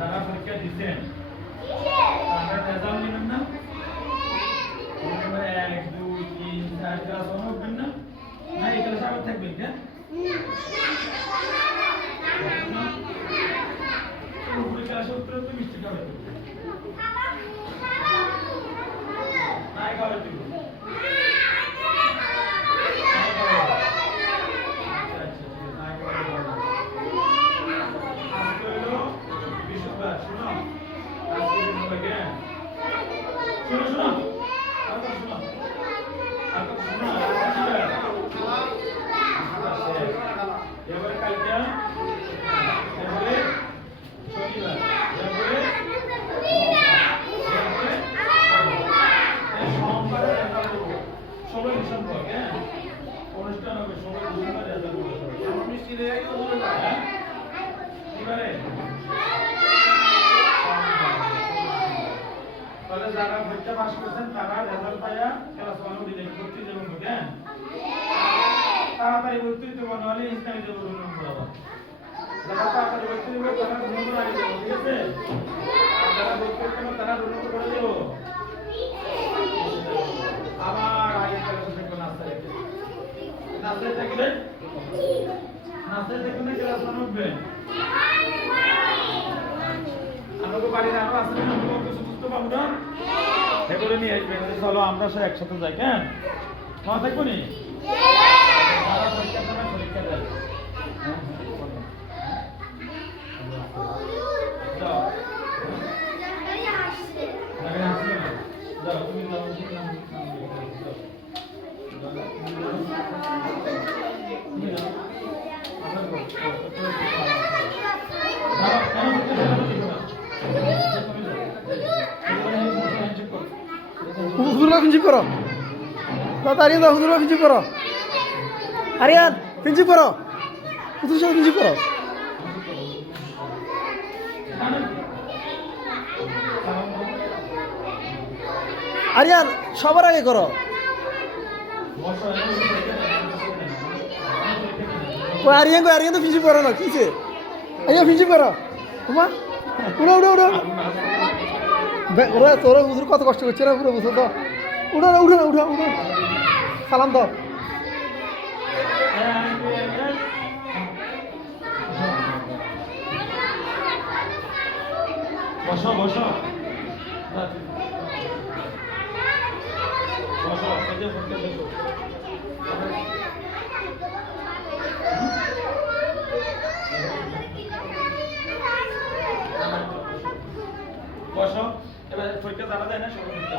তারা পরীক্ষা দিচ্ছেন আমরা রেজাল্ট নেবেন না 1 2 3 4 ক্লাস হবে না না এই ক্লাসে আবার থাকবেন কেন পুরো ক্লাসে উত্তর তো মিষ্টি খাবে নাই খাবে তুই যারা পরীক্ষা পাস করেছেন তারা রেজাল্ট পাইয়া ক্লাস 1 দিলে ভর্তি যাবেন কেন তাড়াতাড়ি ভর্তি হতে মনে হলে ইসলামী দেব রুম পড়াবা যারা তাড়াতাড়ি ভর্তি হবে তারা রুম পড়া আগে যাবে ঠিক আছে আর যারা ভর্তি হতে না তারা রুম পড়া দেব আবার আগে ক্লাসে থেকে নাস্তা থাকবে নাস্তা থাকলে ক্লাস 1 হবে আমাকে বাড়িতে আরো আসলে আমরা কিছু বুঝতে পারবো না এগুলো নিয়ে আসবেন চলো আমরা সব একসাথে যাই কেন মা থাকবো নি পরীক্ষা দেয় হুজুররা ফিনজিপ করো আরিয়ান দাও হুজুররা ফিনজিপ করো আরিয়ান ফিনজিপ করো হুজুরের সাথে ফিনজিপ করো আরিয়ান সবার আগে করো আরিয়ান তো ফিনজিপ করো না কিছে আরিয়ান ফিনজিপ করো তোমা উড়ো উড়ো উড়ো ওরা তোরা হুজুর কত কষ্ট করছে না পুরো বুঝো তো উঠো না উঠো না উঠো উঠো সালাম দাও বসো বসো বসো বসো এবার পরীক্ষা যারা দেয় না সবাই